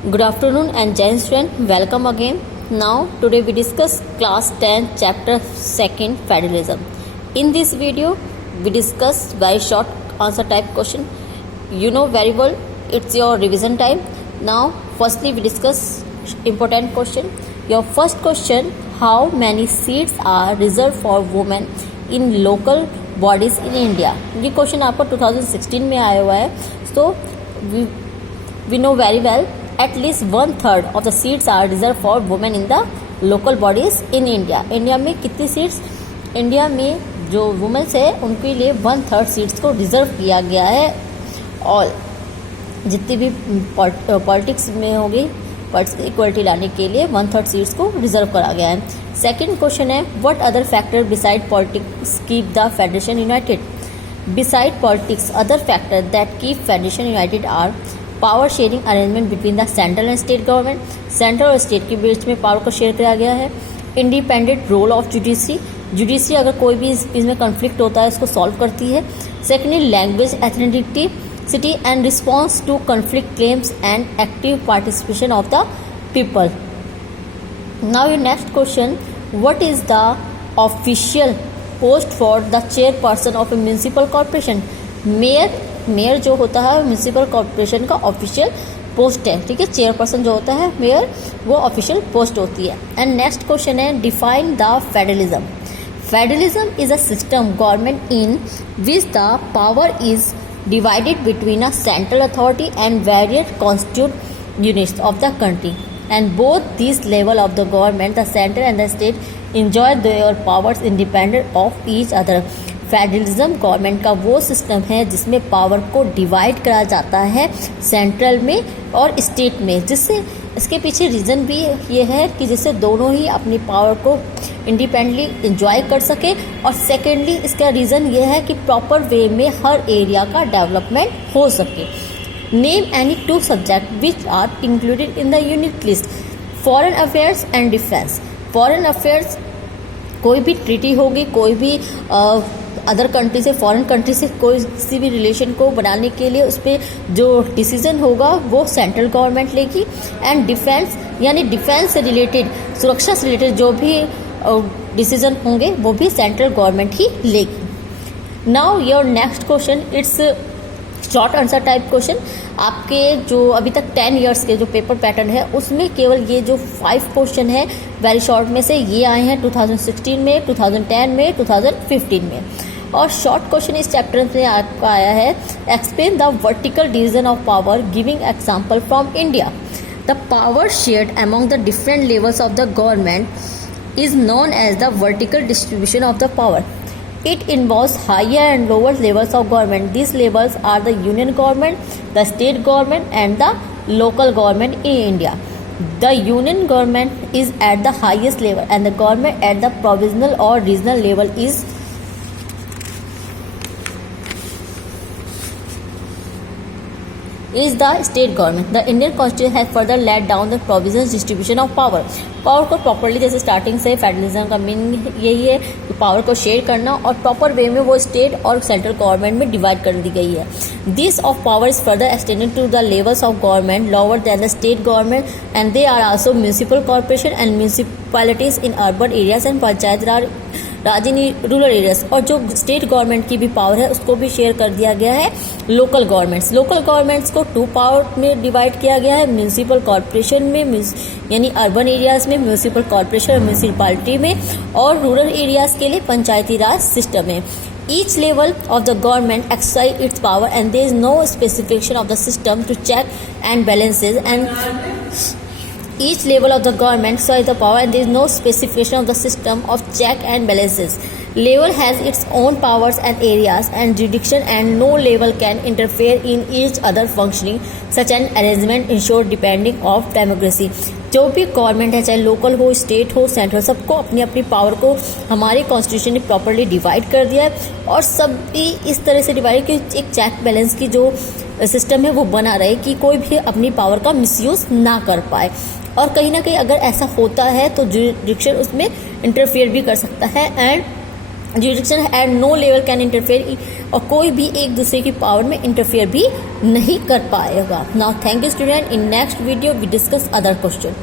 Good afternoon and Jain student, welcome again. Now today we discuss class 10 chapter 2 federalism. In this video we discuss very short answer type question. You know very well it's your revision time. Now firstly we discuss important question. Your first question, how many seats are reserved for women in local bodies in India? ये question आपको 2016 में आया हुआ है. So we know very well at least 1/3 of the seats are reserved for women in the local bodies in India. India में कितनी seats, India में जो वुमेन्स है उनके लिए 1/3 सीट्स को रिजर्व किया गया है. और जितनी भी पॉलिटिक्स में होगी इक्वलिटी लाने के लिए 1/3 सीट्स को रिजर्व करा गया है. सेकेंड क्वेश्चन है, what other factor beside politics keep the federation United? Beside politics, other factors that keep federation united are power sharing arrangement between the central and state government. Central और state के बीच में power को share किया गया है. Independent role of judiciary, judiciary अगर कोई भी इसमें कन्फ्लिक्ट होता है इसको सॉल्व करती है. Secondly, language ethnicity and response to conflict claims and active participation of the people. Now your next question, what is the official post for the chairperson of a municipal corporation? Mayor जो होता है municipal corporation का official post है. ठीक है, chairperson जो होता है मेयर वो ऑफिशियल पोस्ट होती है. एंड नेक्स्ट क्वेश्चन है, define the federalism. Federalism is a system government in which the power is divided between a central authority and various constituent units of the country, and both these level of the government, the center and the state, enjoy their powers independent of each other. Federalism government का वो system है जिसमें power को divide करा जाता है central में और स्टेट में, जिससे इसके पीछे रीज़न भी ये है कि जिससे दोनों ही अपनी पावर को इंडिपेंडेंटली इंजॉय कर सके. और सेकेंडली इसका रीज़न ये है कि प्रॉपर वे में हर एरिया का डेवलपमेंट हो सके. Name any 2 subject which are included in the unit list. Foreign affairs and defence. Foreign affairs कोई भी ट्रीटी होगी, कोई भी अदर कंट्री से, फॉरेन कंट्री से कोई सी भी रिलेशन को बनाने के लिए उस पर जो डिसीजन होगा वो सेंट्रल गवर्नमेंट लेगी. एंड डिफेंस यानी डिफेंस से रिलेटेड, सुरक्षा से रिलेटेड जो भी डिसीजन होंगे वो भी सेंट्रल गवर्नमेंट ही लेगी. Now your next question, it's short answer type question. आपके जो अभी तक 10 ईयर्स के जो पेपर पैटर्न है उसमें केवल ये जो 5 क्वेश्चन है वेरी शॉर्ट में से ये आए हैं 2016 में, 2010 में, 2015 में. और शॉर्ट क्वेश्चन इस चैप्टर से आपका आया है, explain the vertical division of power giving example from India. The power shared among the different levels of the government is known as the vertical distribution of the power. It involves higher and lower levels of government. These levels are the union government, the state government and the local government in India. The union government is at the highest level and the government at the provincial or regional level is the state government. The Indian Constitution has further laid down the provisions distribution of power. Power को properly, जैसे starting से federalism का meaning यही है कि power को share करना और प्रॉपर वे में वो स्टेट और सेंट्रल गवर्नमेंट में डिवाइड कर दी गई है. This of power is further extended to the levels of government lower than the state government and they are also municipal corporation and municipalities in urban areas and panchayat raj in rural areas. और जो state government की भी power है उसको भी share कर दिया गया है लोकल गवर्नमेंट्स. लोकल गवर्नमेंट्स को 2 पावर में डिवाइड किया गया है, म्यूनिसिपल कॉर्पोरेशन में यानी अर्बन एरियाज में म्यूनिसिपल कॉर्पोरेशन और म्यूनिसिपैलिटी में, और रूरल एरियाज के लिए पंचायती राज सिस्टम में. Each level of the government exercise its power and there is no specification of the system to check and balances and each level of the government exercise the power and there is no specification of the system of check and balances. Level has its own powers and areas and jurisdiction and no level can interfere in each other functioning. Such an arrangement ensure depending of democracy. जो भी government है, चाहे local हो, state हो, central, सबको अपनी अपनी power को हमारे कॉन्स्टिट्यूशन ने प्रॉपरली डिवाइड कर दिया है और सब भी इस तरह से डिवाइड कि एक चेक बैलेंस की जो सिस्टम है वो बना रहे कि कोई भी अपनी पावर का मिसयूज ना कर पाए. और कहीं ना कहीं अगर ऐसा होता है तो जुरिडिक्शन उसमें इंटरफेयर भी कर सकता है. And jurisdiction at no level can interfere और कोई भी एक दूसरे की पावर में इंटरफेयर भी नहीं कर पाएगा। Now thank you student, in next video we discuss other question.